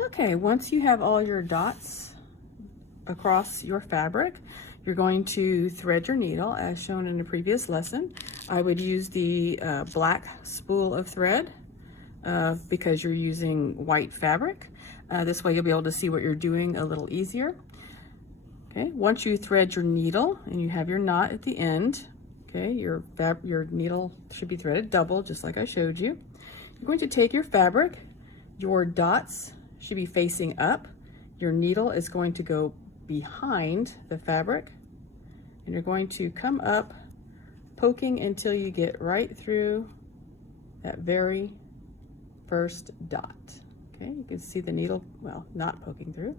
Okay, once you have all your dots across your fabric, you're going to thread your needle as shown in the previous lesson. I would use the black spool of thread because you're using white fabric. This way you'll be able to see what you're doing a little easier. Okay, once you thread your needle and you have your knot at the end, okay, your needle should be threaded double, just like I showed you. You're going to take your fabric, your dots should be facing up, your needle is going to go behind the fabric, and you're going to come up poking until you get right through that very first dot. Okay, you can see the needle, well, not poking through.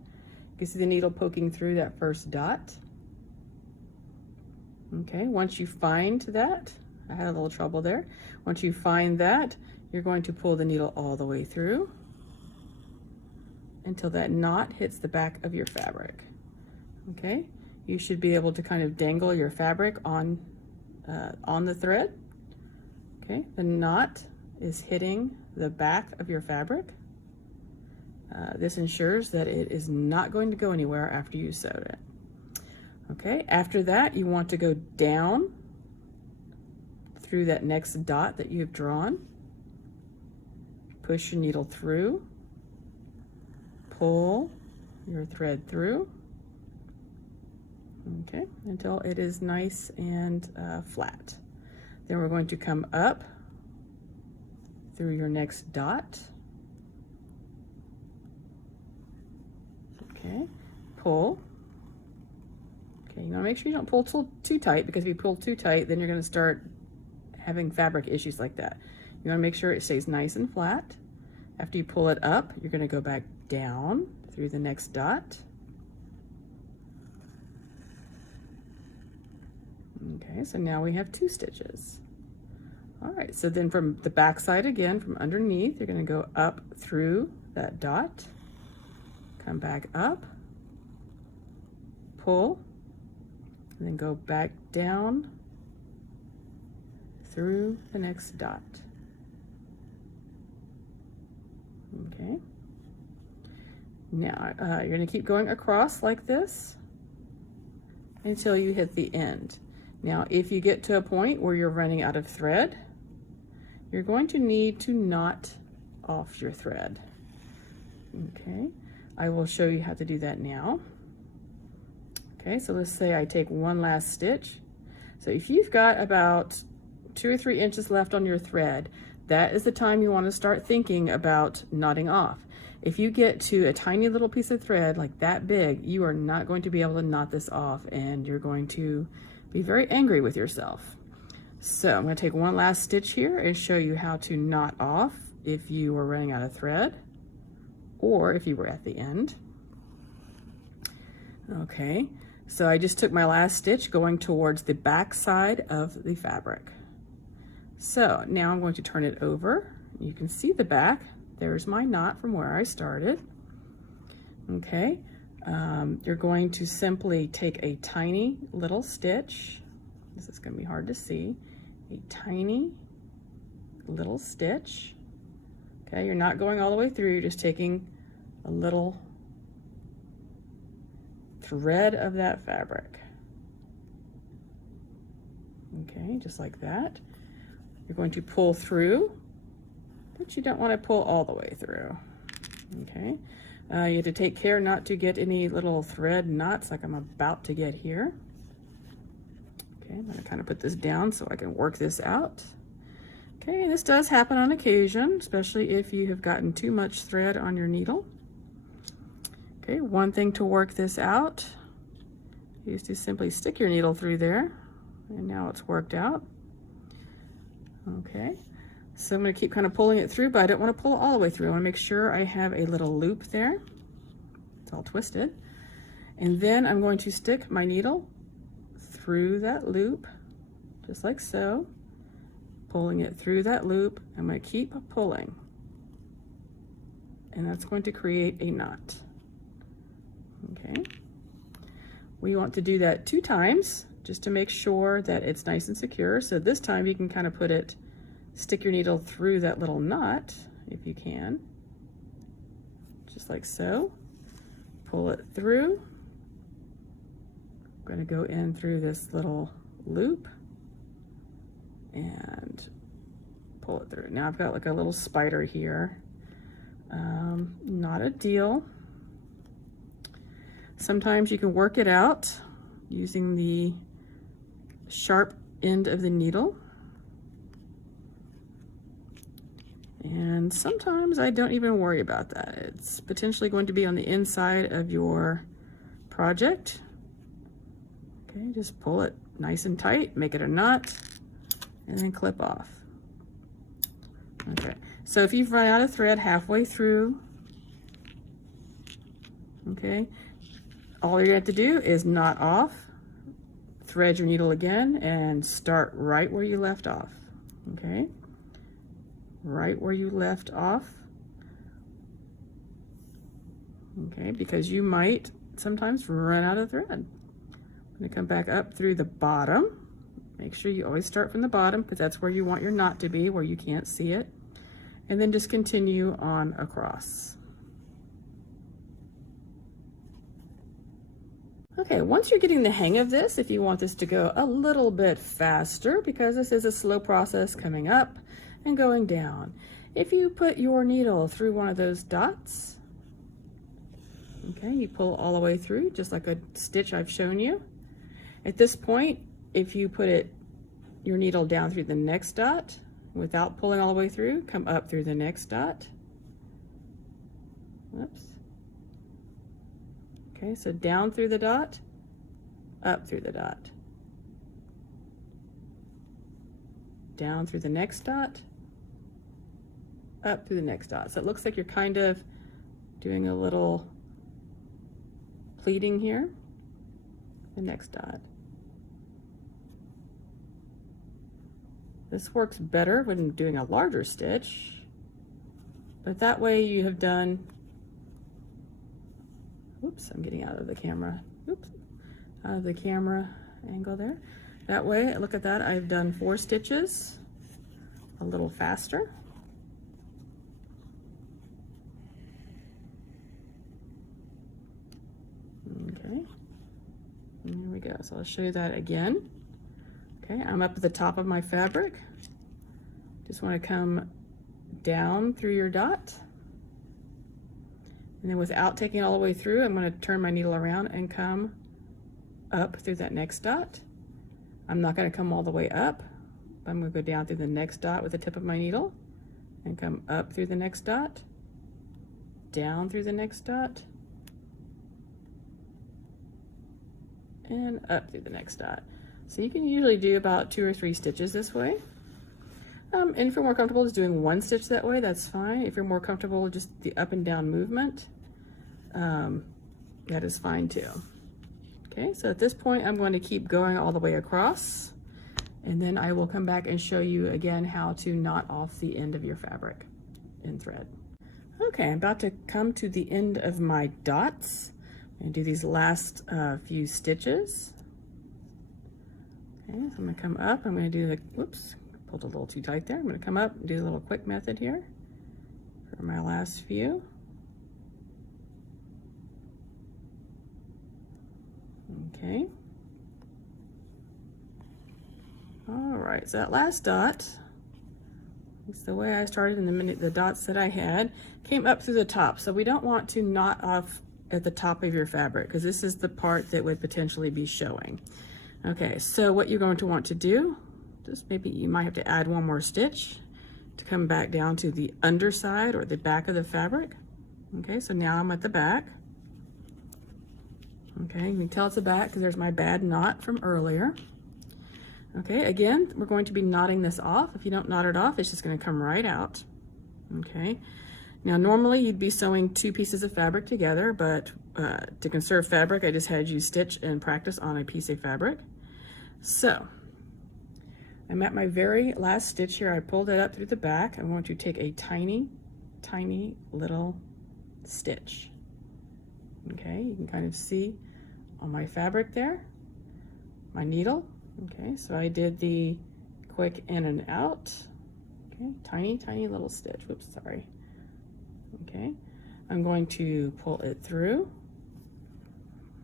You can see the needle poking through that first dot. Okay, once you find that, I had a little trouble there. Once you find that, you're going to pull the needle all the way through until that knot hits the back of your fabric. Okay, you should be able to kind of dangle your fabric on the thread. Okay, the knot is hitting the back of your fabric. This ensures that it is not going to go anywhere after you sewed it. Okay, after that, you want to go down through that next dot that you've drawn. Push your needle through, pull your thread through, okay, until it is nice and flat. Then we're going to come up through your next dot. Okay, pull. Okay, you want to make sure you don't pull too tight, because if you pull too tight, then you're going to start having fabric issues like that. You want to make sure it stays nice and flat. After you pull it up, you're going to go back down through the next dot. Okay, so now we have 2 stitches. All right, so then from the back side again, from underneath, you're going to go up through that dot, come back up, pull, and then go back down through the next dot. Okay. Now you're going to keep going across like this until you hit the end. Now, if you get to a point where you're running out of thread, you're going to need to knot off your thread. Okay, I will show you how to do that now. Okay, so let's say I take one last stitch. So if you've got about 2 or 3 inches left on your thread, that is the time you want to start thinking about knotting off. If you get to a tiny little piece of thread like that big, you are not going to be able to knot this off, and you're going to be very angry with yourself. So I'm going to take one last stitch here and show you how to knot off if you were running out of thread or if you were at the end. Okay, so I just took my last stitch going towards the back side of the fabric. So now I'm going to turn it over. You can see the back. There's my knot from where I started. Okay, you're going to simply take a tiny little stitch. This is going to be hard to see. A tiny little stitch. Okay, you're not going all the way through, you're just taking a little thread of that fabric. Okay, just like that. You're going to pull through, but you don't want to pull all the way through. Okay, you have to take care not to get any little thread knots like I'm about to get here. Okay, I'm going to kind of put this down so I can work this out. Okay, this does happen on occasion, especially if you have gotten too much thread on your needle. Okay, one thing to work this out is to simply stick your needle through there, and now it's worked out. Okay, so I'm going to keep kind of pulling it through, but I don't want to pull all the way through. I want to make sure I have a little loop there. It's all twisted. And then I'm going to stick my needle through that loop, just like so, pulling it through that loop. I'm going to keep pulling, and that's going to create a knot. Okay, we want to do that 2 times just to make sure that it's nice and secure. So this time you can kind of stick your needle through that little knot if you can, just like so. Pull it through. I'm going to go in through this little loop and pull it through. Now I've got like a little spider here. Not a deal. Sometimes you can work it out using the sharp end of the needle. And sometimes I don't even worry about that. It's potentially going to be on the inside of your project. Okay, just pull it nice and tight, make it a knot, and then clip off. Okay, so if you've run out of thread halfway through, okay, all you have to do is knot off, thread your needle again, and start right where you left off. Okay, right where you left off. Okay, because you might sometimes run out of thread. I'm going to come back up through the bottom. Make sure you always start from the bottom because that's where you want your knot to be, where you can't see it. And then just continue on across. Okay, once you're getting the hang of this, if you want this to go a little bit faster, because this is a slow process coming up and going down, if you put your needle through one of those dots, okay, you pull all the way through, just like a stitch I've shown you. At this point, if you put your needle down through the next dot, without pulling all the way through, come up through the next dot. Whoops. Okay, so down through the dot, up through the dot. Down through the next dot, up through the next dot. So it looks like you're kind of doing a little pleating here. The next dot. This works better when doing a larger stitch, but that way you have done, oops, I'm getting out of the camera, oops, out of the camera angle there. That way, look at that, I've done 4 stitches a little faster. Okay, and there we go. So I'll show you that again. Okay, I'm up at the top of my fabric. Just want to come down through your dot. And then without taking it all the way through, I'm going to turn my needle around and come up through that next dot. I'm not going to come all the way up. I'm going to go down through the next dot with the tip of my needle and come up through the next dot, down through the next dot, and up through the next dot. So you can usually do about 2 or 3 stitches this way. And if you're more comfortable just doing 1 stitch that way, that's fine. If you're more comfortable with just the up and down movement, that is fine too. Okay, so at this point, I'm going to keep going all the way across, and then I will come back and show you again how to knot off the end of your fabric in thread. Okay, I'm about to come to the end of my dots and do these last few stitches. Okay, so I'm going to come up, I'm going to do the, whoops, pulled a little too tight there. I'm going to come up and do a little quick method here for my last few. Okay. All right, so that last dot, it's the way I started in the dots that I had, came up through the top. So we don't want to knot off at the top of your fabric because this is the part that would potentially be showing. Okay, so what you're going to want to do, just maybe you might have to add 1 more stitch to come back down to the underside or the back of the fabric. Okay, so now I'm at the back. Okay, you can tell it's the back because there's my bad knot from earlier. Okay, again, we're going to be knotting this off. If you don't knot it off, it's just going to come right out. Okay, now normally you'd be sewing 2 pieces of fabric together, but to conserve fabric, I just had you stitch and practice on a piece of fabric. So I'm at my very last stitch here. I pulled it up through the back. I'm going to take a tiny, tiny little stitch. Okay, you can kind of see on my fabric there, my needle. Okay, so I did the quick in and out. Okay, tiny, tiny little stitch. Whoops, sorry. Okay, I'm going to pull it through.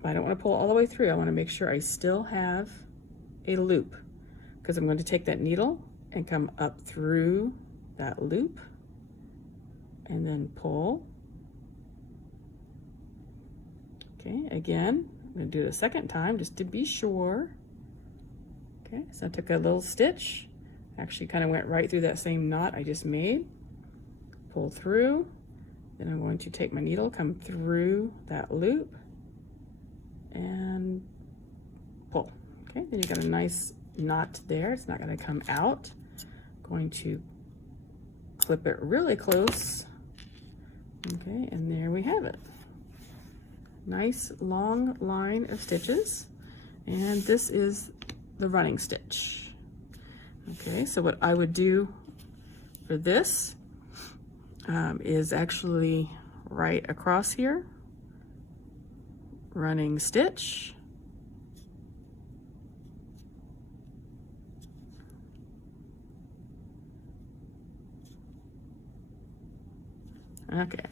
I don't want to pull all the way through. I want to make sure I still have a loop, because I'm going to take that needle and come up through that loop and then pull. Okay, again, I'm going to do it a second time just to be sure. Okay, so I took a little stitch, actually kind of went right through that same knot I just made, pull through, then I'm going to take my needle, come through that loop, and pull. Okay, then you got a nice knot there. It's not going to come out. Going to clip it really close. Okay, and there we have it. Nice long line of stitches, and this is the running stitch. Okay, so what I would do for this is actually right across here, running stitch, okay,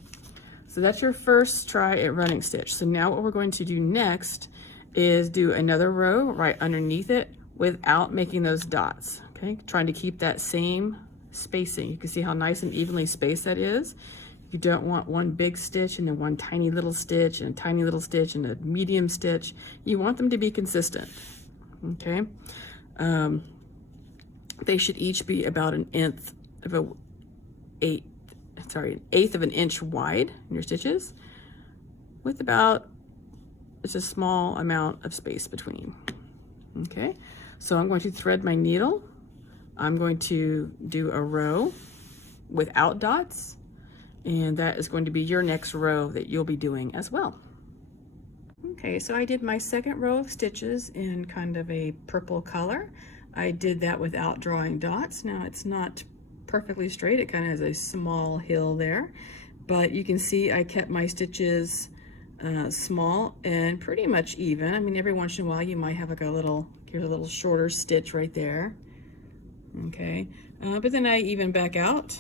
so that's your first try at running stitch. So now what we're going to do next is do another row right underneath it without making those dots. Okay, trying to keep that same spacing. You can see how nice and evenly spaced that is. You don't want one big stitch and then one tiny little stitch and a tiny little stitch and a medium stitch. You want them to be consistent. Okay, they should each be about an eighth of an inch wide in your stitches, with about just a small amount of space between. Okay, so I'm going to thread my needle. I'm going to do a row without dots, and that is going to be your next row that you'll be doing as well. Okay, so I did my second row of stitches in kind of a purple color. I did that without drawing dots. Now it's not perfectly straight, it kind of has a small hill there, but you can see I kept my stitches small and pretty much even. I mean, every once in a while you might have like here's a little shorter stitch right there. Okay, but then I even back out.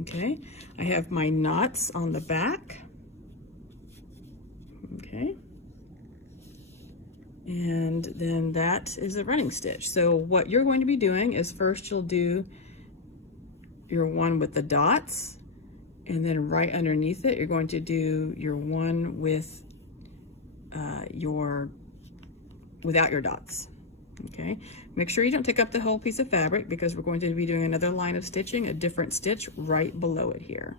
Okay, I have my knots on the back. Okay, and then that is a running stitch. So what you're going to be doing is first you'll do your one with the dots, and then right underneath it you're going to do your one with without your dots. Okay, make sure you don't take up the whole piece of fabric, because we're going to be doing another line of stitching, a different stitch right below it here.